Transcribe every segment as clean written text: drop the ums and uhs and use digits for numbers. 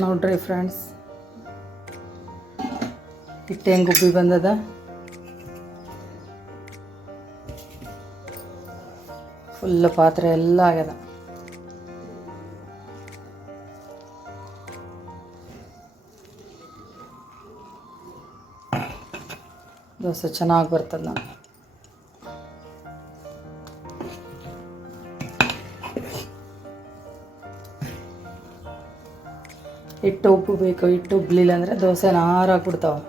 ನೋಡ್ರಿ ಫ್ರೆಂಡ್ಸ್, ಹಿಟ್ಟು ಹೆಂಗೆ ಉಬ್ಬಿ ಬಂದದ. ಫುಲ್ ಪಾತ್ರೆ ಎಲ್ಲ ಆಗ್ಯದ. ದೋಸೆ ಚೆನ್ನಾಗಿ ಬರ್ತದೆ. ನಾನು ಹಿಟ್ಟು ಉಪ್ಪು ಬೇಕು. ಹಿಟ್ಟು ಉಬ್ಬಲಿಲ್ಲ ಅಂದರೆ ದೋಸೆ ನಾರಾಗ್ಬಿಡ್ತಾವೆ.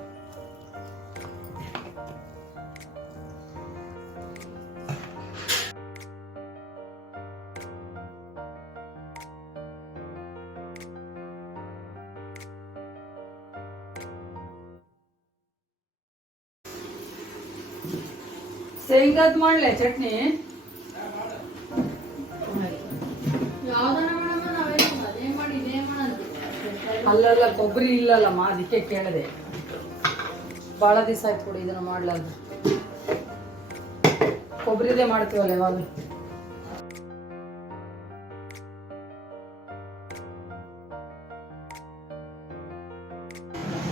ಶೇಂಗಾದ್ ಮಾಡಲೆ ಚಟ್ನಿ. ಅಲ್ಲೆಲ್ಲ ಕೊಬ್ಬರಿ ಇಲ್ಲಲ್ಲಮ್ಮ, ಅದಕ್ಕೆ ಕೇಳಿದೆ. ಭಾಳ ದಿವಸ ಆಯ್ತು ಕೊಡಿ ಇದನ್ನು ಮಾಡ್ಲಲ್ಲ. ಕೊಬ್ಬರಿದೇ ಮಾಡ್ತೀವಲ್ಲ ಯಾವಾಗ.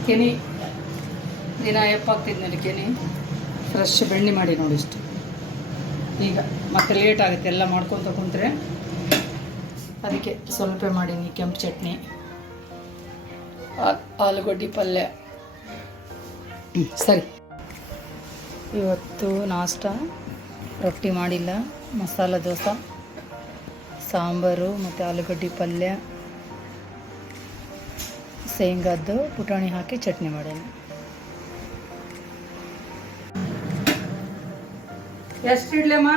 ಕೆನಿ ದಿನ ಎಪ್ಪಾಗ್ತಿದ್ನಲ್ಲಿ ಕೆನಿ ಫ್ರೆಶ್ ಬೆಣ್ಣೆ ಮಾಡಿ ನೋಡಿ ಇಷ್ಟು. ಈಗ ಮತ್ತೆ ಲೇಟ್ ಆಗುತ್ತೆ ಎಲ್ಲ ಮಾಡ್ಕೊತ ಕುಂತ್ರೆ, ಅದಕ್ಕೆ ಸ್ವಲ್ಪ ಮಾಡೀನಿ. ಕೆಂಪು ಚಟ್ನಿ, ಆಲೂಗಡ್ಡೆ ಪಲ್ಯ. ಸರಿ, ಇವತ್ತು ನಾಷ್ಟ ರೊಟ್ಟಿ ಮಾಡಿಲ್ಲ. ಮಸಾಲೆ ದೋಸೆ, ಸಾಂಬಾರು ಮತ್ತು ಆಲೂಗಡ್ಡೆ ಪಲ್ಯ, ಶೇಂಗಾದ್ದು ಪುಟಾಣಿ ಹಾಕಿ ಚಟ್ನಿ ಮಾಡೀನಿ. ಎಷ್ಟು ಇಡ್ಲಮ್ಮ?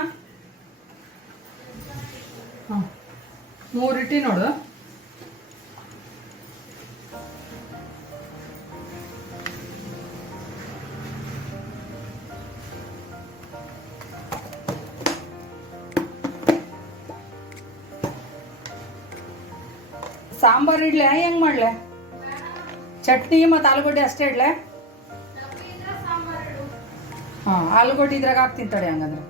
ಹಾಂ, 3 ಇಟ್ಟಿ ನೋಡು. ಸಾಂಬಾರು ಇಡ್ಲೆ ಹೆಂಗೆ ಮಾಡ್ಲೆ? ಚಟ್ನಿ ಮತ್ತು ಆಲೂಗಡ್ಡೆ ಅಷ್ಟೇ ಇಡ್ಲೆ? ಹಾಂ, ಆಲೂಗಡ್ಡೆ ಇದ್ರಾಗ ಹಾಕ್ತೀನಿ ತಡೆ. ಹಂಗಂದ್ರೆ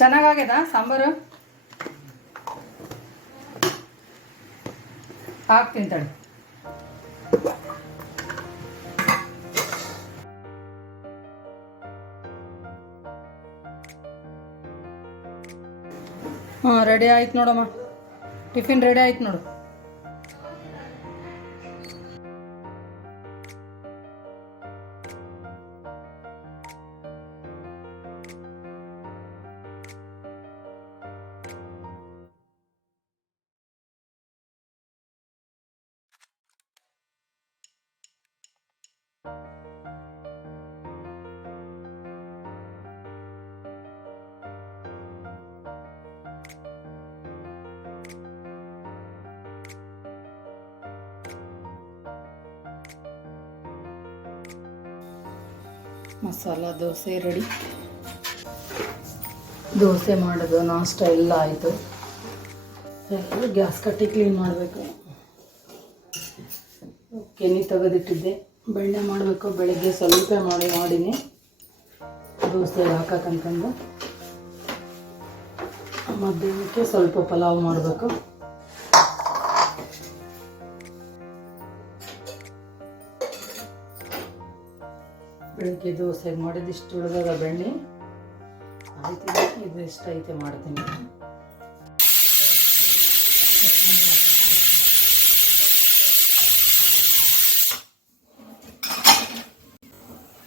ಚೆನ್ನಾಗಾಗ್ಯದ ಸಾಂಬಾರು? ಹಾಕ್ತೀನಿ ತಡೆ. ಹಾಂ, ರೆಡಿ ಆಯ್ತು ನೋಡಮ್ಮ. ಟಿಫಿನ್ ರೆಡಿ ಆಯ್ತು ನೋಡು. ಮಸಾಲ ದೋಸೆ ರೆಡಿ. ದೋಸೆ ಮಾಡೋದು ನಾಷ್ಟ ಎಲ್ಲ ಆಯಿತು. ಗ್ಯಾಸ್ ಕಟ್ಟಿ ಕ್ಲೀನ್ ಮಾಡಬೇಕು. ಕೆನಿ ತೆಗೆದಿಟ್ಟಿದ್ದೆ, ಬೆಣ್ಣೆ ಮಾಡಬೇಕು. ಬೆಳಗ್ಗೆ ಸ್ವಲ್ಪ ಮಾಡೀನಿ ದೋಸೆ ಹಾಕಕ್ಕಂತಂದು. ಮಧ್ಯಾಹ್ನಕ್ಕೆ ಸ್ವಲ್ಪ ಪಲಾವ್ ಮಾಡಬೇಕು. ಬೆಳಗ್ಗೆ ದೋಸೆಗೆ ಮಾಡಿದಿಷ್ಟು ಉಳಿದಾಗ ಬೆಣ್ಣೆ ಆಯ್ತು. ಇದು ಇಷ್ಟ ಐತೆ ಮಾಡ್ತೀನಿ.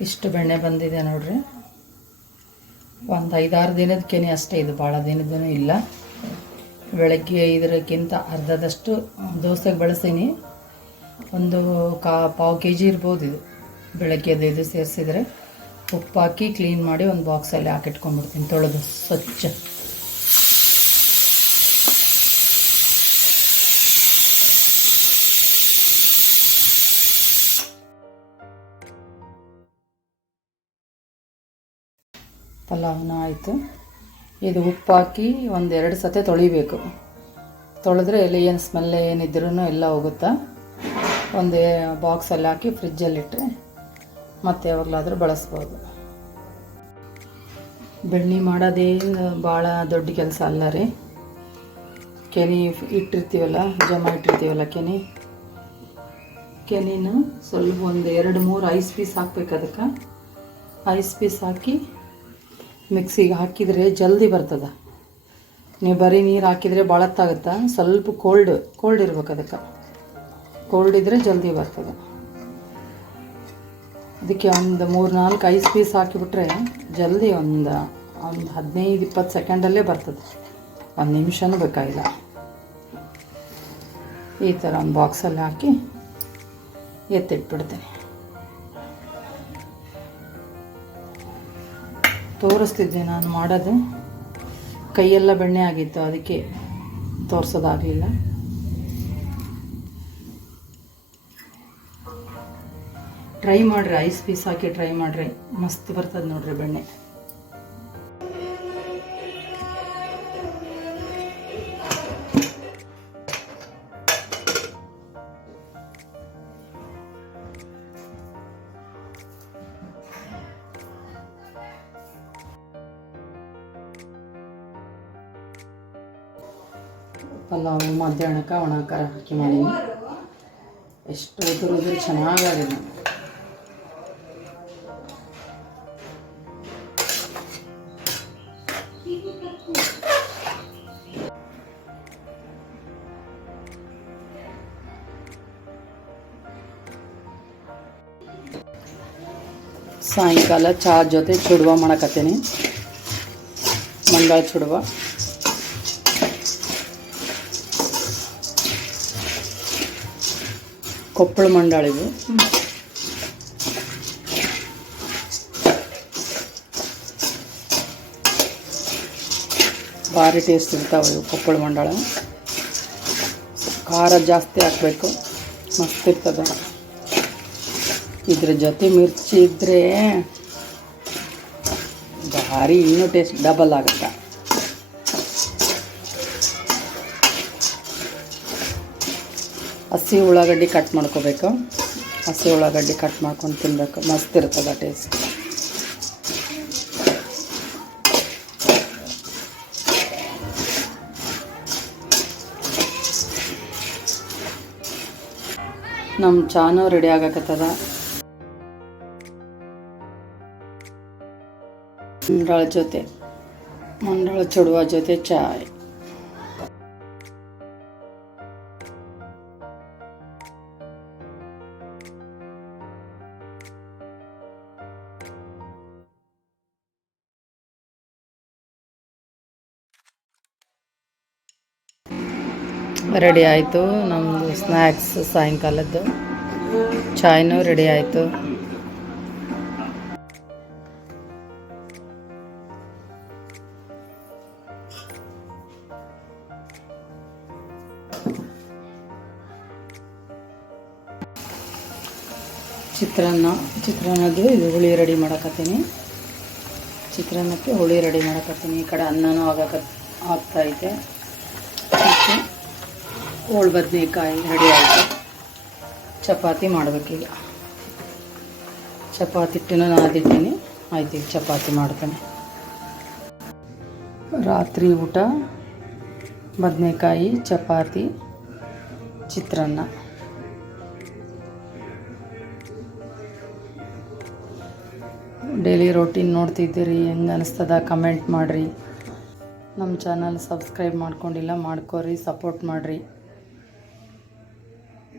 ಇಷ್ಟು ಬೆಣ್ಣೆ ಬಂದಿದೆ ನೋಡ್ರಿ. ಒಂದು 5-6 ದಿನದ ಕೆನೆ ಅಷ್ಟೇ ಇದು, ಭಾಳ ದಿನದೂ ಇಲ್ಲ. ಬೆಳಗ್ಗೆ ಇದಕ್ಕಿಂತ ಅರ್ಧದಷ್ಟು ದೋಸೆಗೆ ಬಳಸೀನಿ. ಒಂದು ಪಾವು kg ಇರ್ಬೋದು ಇದು. ಬೆಳಗ್ಗೆ ಇದು ಸೇರಿಸಿದರೆ ಉಪ್ಪು ಹಾಕಿ ಕ್ಲೀನ್ ಮಾಡಿ ಒಂದು ಬಾಕ್ಸಲ್ಲಿ ಹಾಕಿಟ್ಕೊಂಡ್ಬಿಡ್ತೀನಿ, ತೊಳೆದು ಸ್ವಚ್ಛ. ಪಲಾವ್ನ ಆಯಿತು. ಇದು ಉಪ್ಪು ಹಾಕಿ 1-2 ಸತಿ ತೊಳಿಬೇಕು. ತೊಳೆದ್ರೆ ಎಲ್ಲಿ ಏನು ಸ್ಮೆಲ್ ಏನಿದ್ರೂ ಎಲ್ಲ ಹೋಗುತ್ತಾ. ಒಂದು ಬಾಕ್ಸಲ್ಲಿ ಹಾಕಿ ಫ್ರಿಜ್ಜಲ್ಲಿಟ್ಟರೆ ಮತ್ತೆ ಯಾವಾಗಲಾದರೂ ಬಳಸ್ಬೋದು. ಬೆಣ್ಣೆ ಮಾಡೋದೇ ಭಾಳ ದೊಡ್ಡ ಕೆಲಸ ಅಲ್ಲ ರೀ. ಕೆನೆ ಇಟ್ಟಿರ್ತೀವಲ್ಲ, ಜಮ ಇಟ್ಟಿರ್ತೀವಲ್ಲ ಕೆನಿನ ಸ್ವಲ್ಪ ಒಂದು 2-3 ಐಸ್ ಪೀಸ್ ಹಾಕ್ಬೇಕು. ಅದಕ್ಕೆ ಐಸ್ ಪೀಸ್ ಹಾಕಿ ಮಿಕ್ಸಿಗೆ ಹಾಕಿದರೆ ಜಲ್ದಿ ಬರ್ತದೆ. ನೀವು ಬರೀ ನೀರು ಹಾಕಿದರೆ ಭಾಳತ್ತಾಗುತ್ತೆ. ಸ್ವಲ್ಪ ಕೋಲ್ಡ್ ಇರ್ಬೇಕು. ಅದಕ್ಕೆ ಕೋಲ್ಡ್ ಇದ್ದರೆ ಜಲ್ದಿ ಬರ್ತದೆ. ಅದಕ್ಕೆ ಒಂದು 3-4 ಐಸ್ ಪೀಸ್ ಹಾಕಿಬಿಟ್ರೆ ಜಲ್ದಿ ಒಂದು 15-20 ಸೆಕೆಂಡಲ್ಲೇ ಬರ್ತದೆ. 1 ನಿಮಿಷನೂ ಬೇಕಾಗಿಲ್ಲ. ಈ ಥರ ಒಂದು ಬಾಕ್ಸಲ್ಲಿ ಹಾಕಿ ಎತ್ತಿಟ್ಬಿಡ್ತೇನೆ. ತೋರಿಸ್ತಿದ್ದೆ ನಾನು ಮಾಡೋದು. ಕೈಯೆಲ್ಲ ಬೆಣ್ಣೆ ಆಗಿತ್ತು, ಅದಕ್ಕೆ ತೋರಿಸೋದಾಗಲಿಲ್ಲ. ಟ್ರೈ ಮಾಡಿರಿ, ಐಸ್ ಪೀಸ್ ಹಾಕಿ ಟ್ರೈ ಮಾಡಿರಿ, ಮಸ್ತ್ ಬರ್ತದೆ ನೋಡಿರಿ ಬೆಣ್ಣೆ. ಪಲಾವು ಮಧ್ಯಾಹ್ನಕ್ಕೆ ಒಣ ಖಾರ ಹಾಕಿ ಮಾಡೀನಿ. ಎಷ್ಟು ಉದುರು ಚೆನ್ನಾಗಾಗಿದೆ. ಸಾಯಂಕಾಲ ಚಹಾ ಜೊತೆ ಚುಡುವ ಮಾಡಕತ್ತೀನಿ. ಮಂಡಾಳ ಚುಡುವ. ಕೊಪ್ಪಳ ಮಂಡಾಳಿವು. ಭಾರಿ ಟೇಸ್ಟ್ ಇರ್ತಾವೆ ಇವು ಕೊಪ್ಪಳ ಮಂಡಾಳ. ಖಾರ ಜಾಸ್ತಿ ಹಾಕಬೇಕು, ಮಸ್ತ್ ಇರ್ತದೆ. ಇದ್ರ ಜೊತೆ ಮಿರ್ಚಿ ಇದ್ದರೆ ಭಾರಿ ಇನ್ನೂ ಟೇಸ್ಟ್ ಡಬಲ್ ಆಗುತ್ತೆ. ಹಸಿ ಉಳ್ಳಾಗಡ್ಡಿ ಕಟ್ ಮಾಡ್ಕೋಬೇಕು. ಹಸಿ ಉಳ್ಳಾಗಡ್ಡಿ ಕಟ್ ಮಾಡ್ಕೊಂಡು ತಿನ್ನಬೇಕು, ಮಸ್ತ್ ಇರ್ತದೆ ಟೇಸ್ಟ್. ನಮ್ಮ ಚಾನೂ ರೆಡಿ ಆಗಕತ್ತದ. ಮಂಡಾಳ ಚುಡುವ ಜೊತೆ ಚಾಯ್. ರೆಡಿ ಆಯಿತು ನಮ್ಮದು ಸ್ನ್ಯಾಕ್ಸ್. ಸಾಯಂಕಾಲದ್ದು ಚಾಯ್ನೂ ರೆಡಿ ಆಯಿತು. ಚಿತ್ರಾನ್ನದ್ದು ಇದು ಹುಳಿ ರೆಡಿ ಮಾಡಕತ್ತೀನಿ. ಚಿತ್ರಾನ್ನಕ್ಕೆ ಹುಳಿ ರೆಡಿ ಮಾಡಕತ್ತೀನಿ. ಈ ಕಡೆ ಅನ್ನನೂ ಆಗ್ತಾಯಿದೆ. ಮತ್ತು ಹೋಳು ಬದನೆಕಾಯಿ ರೆಡಿ ಆಯಿತು. ಚಪಾತಿ ಮಾಡಬೇಕೀಗ. ಚಪಾತಿ ಹಿಟ್ಟನ್ನು ನಾದಿದ್ದೀನಿ. ಆಯ್ತು, ಈಗ ಚಪಾತಿ ಮಾಡ್ತೇನೆ. ರಾತ್ರಿ ಊಟ ಬದನೆಕಾಯಿ, ಚಪಾತಿ, ಚಿತ್ರಾನ್ನ. ಡೈಲಿ ರೋಟೀನ್ ನೋಡ್ತಿದ್ದೀರಿ, ಹೆಂಗೆ ಅನಿಸ್ತದ ಕಮೆಂಟ್ ಮಾಡಿರಿ. ನಮ್ಮ ಚಾನಲ್ ಸಬ್ಸ್ಕ್ರೈಬ್ ಮಾಡ್ಕೊಂಡಿಲ್ಲ ಮಾಡ್ಕೊರಿ, ಸಪೋರ್ಟ್ ಮಾಡಿರಿ.